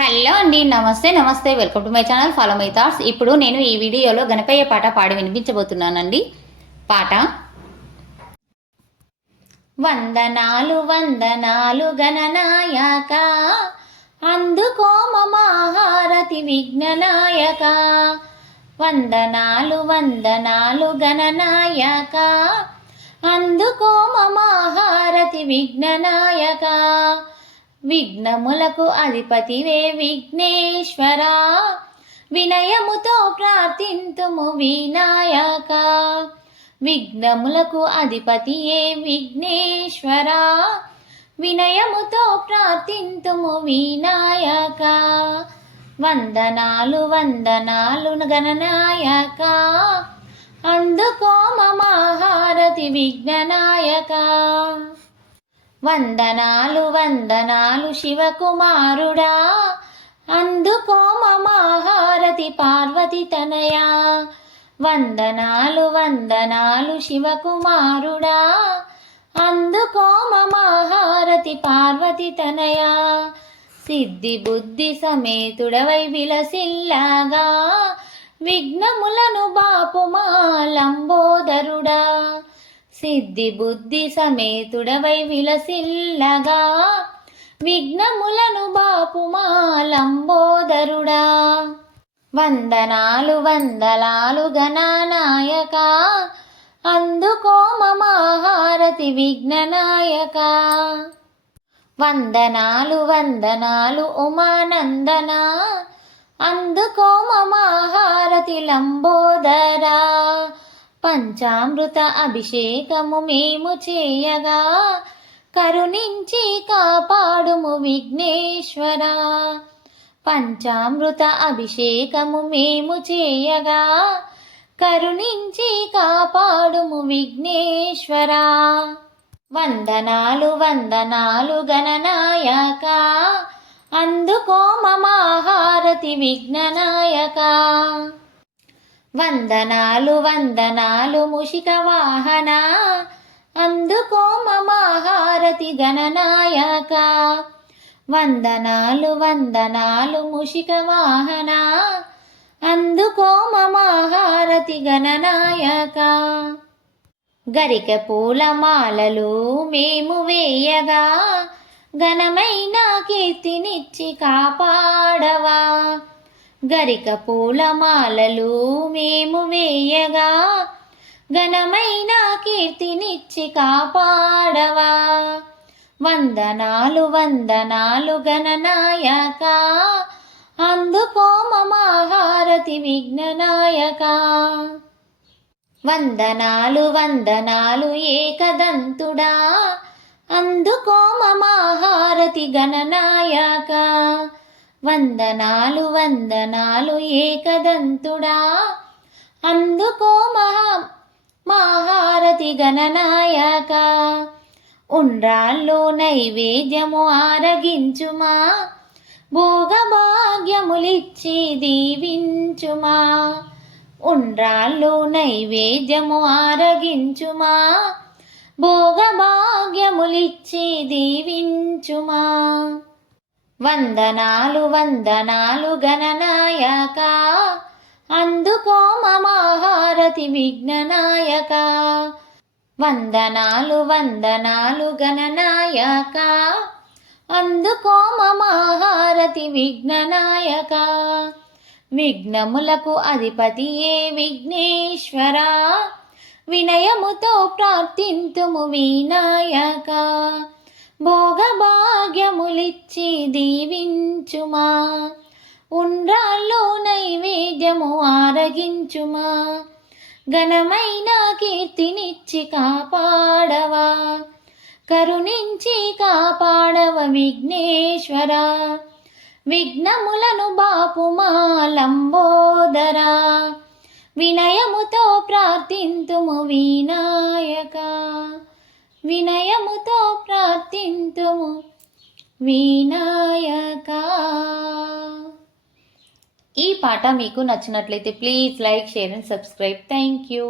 Hello అండి, నమస్తే నమస్తే, welcome to my channel, follow my thoughts. ఇప్పుడు నేను ఈ వీడియోలో గణపయ్య పాట పాడి వినిపించబోతున్నానండి. పాట: వందనాలు వందనాలు గణనాయక, అందుకో మహారతి విఘ్ననాయక. వందనాలు వందనాలు గణనాయక, అందుకో మహారతి విఘ్ననాయక. విఘ్నములకు అధిపతివే విఘ్నేశ్వరా, వినయముతో ప్రార్థింతుము వినాయక. విఘ్నములకు అధిపతియే విఘ్నేశ్వరా, వినయముతో ప్రార్థింతుము వినాయక. వందనాలు వందనాలు గణనాయక, అందుకో మహారతి విఘ్ననాయక. వందనాలు వందనాలు శివకుమారుడా, అందుకో మహారతి పార్వతి తనయా. వందనాలు వందనాలు శివకుమారుడా, అందుకో మహారతి పార్వతి తనయా. సిద్ధి బుద్ధి సమేతుడవై విలసిల్లాగా, విఘ్నములను బాపుమా లంబోదరుడా. సిద్ధి బుద్ధి సమేతుడవై విలసిల్లగా, విఘ్నములను బాపుమా లంబోదరుడా. వందనాలు వందనాలు గణనాయక, అందుకో మహారతి విఘ్ననాయక. వందనాలు వందనాలు ఉమానందన, అందుకో మహారతి లంబోదరా. పంచామృత అభిషేకము మేము చేయగా, కరుణించి కాపాడుము విఘ్నేశ్వరా. పంచామృత అభిషేకము మేము చేయగా, కరుణించి కాపాడుము విఘ్నేశ్వరా. వందనాలు వందనాలు గణనాయక, అందుకో మహారతి విఘ్ననాయక. వందనాలు వందనాలు మూషిక వాహన, అందుకో మహారతి గణనాయక. వందనాలు వందనాలు మూషిక వాహన, అందుకో మహారతి గణనాయక. గరిక పూల మాలలు మేము వేయగా, ఘనమైన కీర్తినిచ్చి కాపాడవా. గరిక పూల మాలలు మేము వేయగా, ఘనమైన కీర్తినిచ్చి కాపాడవా. వందనాలు వందనాలు గణనాయక, అందుకో మహారతి విఘ్ననాయక. వందనాలు వందనాలు ఏకదంతుడా, అందుకో మహారతి గణనాయక. వందనాలు వందనాలు ఏకదంతుడా, అందుకో మహారతి గణనాయక. ఉండ్రాళ్ళు నైవేద్యము ఆరగించుమా, భోగభాగ్యములిచ్చి దీవించుమా. ఉండ్రాళ్ళు నైవేద్యము ఆరగించుమా, భోగభాగ్యములిచ్చి దీవించుమా. వందనాలు వందనాలు గణనాయక, అందుకో మహారతి విఘ్ననాయక. వందనాలు వందనాలు గణనాయక, అందుకో మహారతి విఘ్ననాయక. విఘ్నములకు అధిపతియే విఘ్నేశ్వరా, వినయముతో ప్రార్థింతుము వినాయక. భోగభాగ్యములిచ్చి దీవించుమా, ఉండ్రాళ్ళు నైవేద్యము ఆరగించుమా. ఘనమైన కీర్తినిచ్చి కాపాడవా, కరుణించి కాపాడవ విఘ్నేశ్వరా. విఘ్నములను బాపుమా లంబోదరా, వినయముతో ప్రార్థింతుము వినాయక. వినయముతో ప్రార్థింతుము వినాయక. ఈ పాట మీకు నచ్చినట్లయితే please like, share and subscribe. Thank you.